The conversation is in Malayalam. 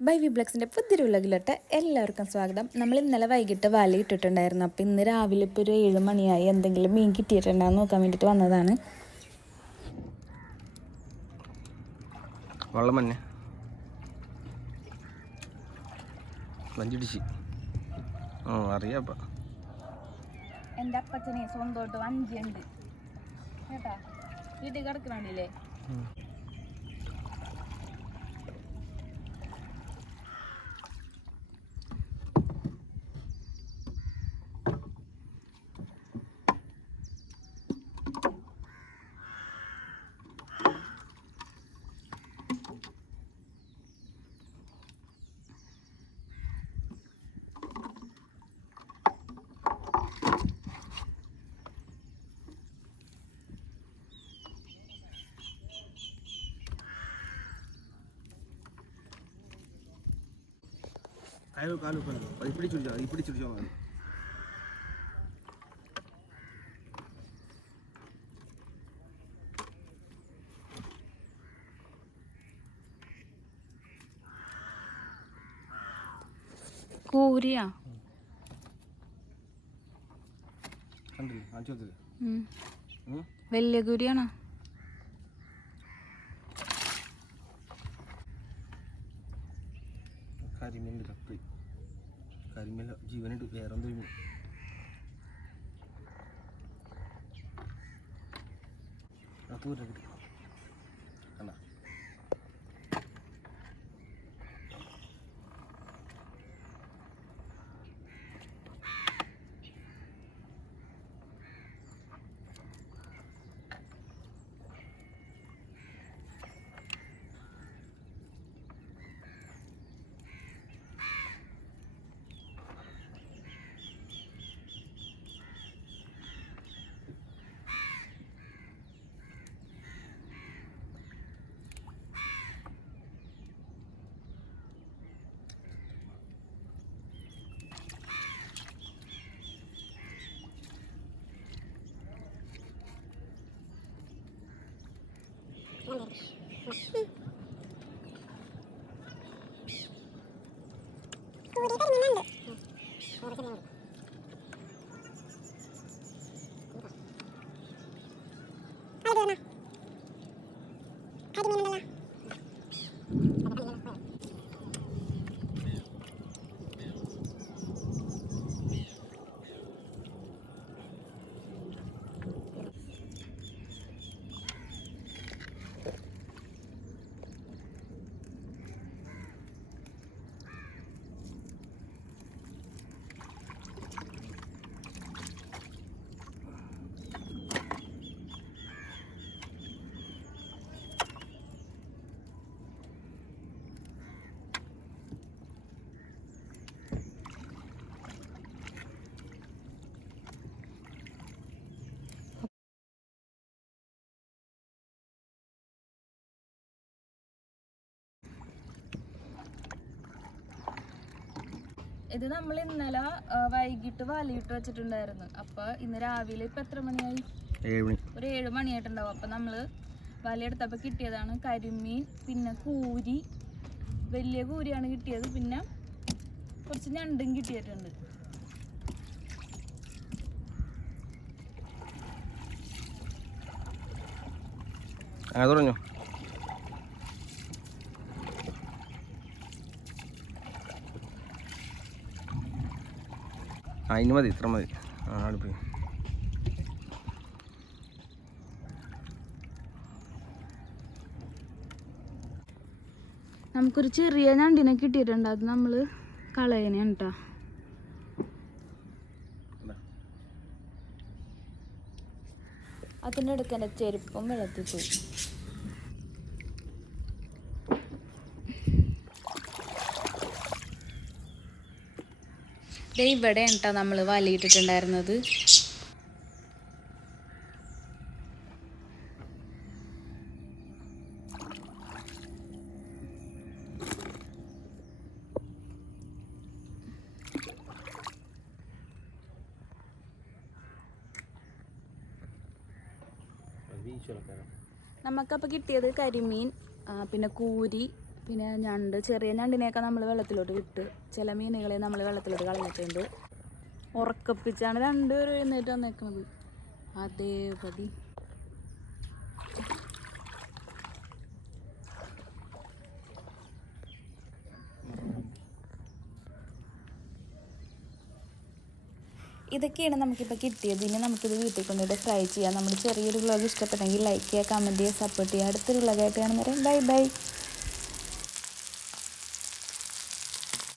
ബൈ വി ബ്ലക്സിന്റെ പുതിയൊരു ഉലകിലോട്ട് എല്ലാവർക്കും സ്വാഗതം. നമ്മൾ ഇന്നലെ വൈകിട്ട് വല ഇട്ടിട്ടുണ്ടായിരുന്നു. അപ്പോൾ ഇന്ന് രാവിലെ ഇപ്പോൾ ഒരു ഏഴ് മണിയായി. എന്തെങ്കിലും മീൻ കിട്ടിയിട്ടുണ്ടാകുന്ന നോക്കാൻ വേണ്ടിയിട്ട് വന്നതാണ്. വെള്ളം തന്നെ വഞ്ചിടിച്ച് ആ അറിയാപ്പ എന്റെ അപ്പച്ചനെ സ്വന്തമായിട്ട് വഞ്ചിയുണ്ട്. കേട്ടാ? വീട്ടിൽ കിടക്കണില്ലേ കാലു കാലു അത് ഇപ്പിടി ചുടിച്ചോ ഇപ്പിടി ചുടിച്ചോ മതി. കൂരിയാ? കണ്ടില്ലേ? കാണിച്ചു കൊടുത്തില്ലേ? ഉം? വലിയ കൂരിയാണോ? കരിമീനുണ്ട് കപ്പി കരിമീൻ ജീവനുണ്ട് വേറെ എന്തോ മീൻ തൂര കിട്ടി Nedir? ഇത് നമ്മൾ ഇന്നലെ വൈകിട്ട് വലയിട്ട് വെച്ചിട്ടുണ്ടായിരുന്നു. അപ്പൊ ഇന്ന് രാവിലെ ഇപ്പൊ എത്ര മണിയായി? ഒരു ഏഴ് മണിയായിട്ടുണ്ടാവും. അപ്പൊ നമ്മൾ വലയെടുത്തപ്പോ കിട്ടിയതാണ് കരിമീൻ പിന്നെ കൂരി. വലിയ കൂരിയാണ് കിട്ടിയത്. പിന്നെ കുറച്ച് ഞണ്ടും കിട്ടിയിട്ടുണ്ട്. തുടങ്ങോ. ആ ഇനി മതി ഇത്ര മതി. ആ അടുപ്പ് നമുക്കൊരു ചെറിയ ഞണ്ടിനെ കിട്ടിയിട്ടുണ്ട്? അത് നമ്മൾ കളയനെയാണ് കേട്ടോ അതിന്റെ അടുക്കന്റെ ചെരുപ്പും വെള്ളത്തിൽ പോയി ദേ ഇവിടെ കേട്ടോ നമ്മൾ വലയിട്ടിട്ടുണ്ടായിരുന്നത് നമുക്കപ്പോൾ കിട്ടിയത് കരിമീൻ പിന്നെ കൂരി പിന്നെ ഞണ്ട് ചെറിയ ഞണ്ടിനെയൊക്കെ നമ്മൾ വെള്ളത്തിലോട്ട് വിട്ട് ചില മീനുകളെ നമ്മൾ വെള്ളത്തിലോട്ട് കളഞ്ഞിട്ടുണ്ട്. ഉറക്കപ്പിച്ചാണ് രണ്ടുപേരും എഴുന്നേറ്റ് വന്നേക്കണത്. അതേപതി ഇതൊക്കെയാണ് നമുക്കിപ്പോൾ കിട്ടിയത്. ഇനി നമുക്കിത് വീട്ടിൽ കൊണ്ടുപോയിട്ട് ഫ്രൈ ചെയ്യാം. നമ്മുടെ ചെറിയൊരു വ്ളോഗ് ഇഷ്ടപ്പെട്ടെങ്കിൽ ലൈക്ക് ചെയ്യുക കമന്റ് ചെയ്യുക സപ്പോർട്ട് ചെയ്യുക. അടുത്തൊരു വ്ളോഗായിട്ട് കാണുന്നവരെ ബൈ ബൈ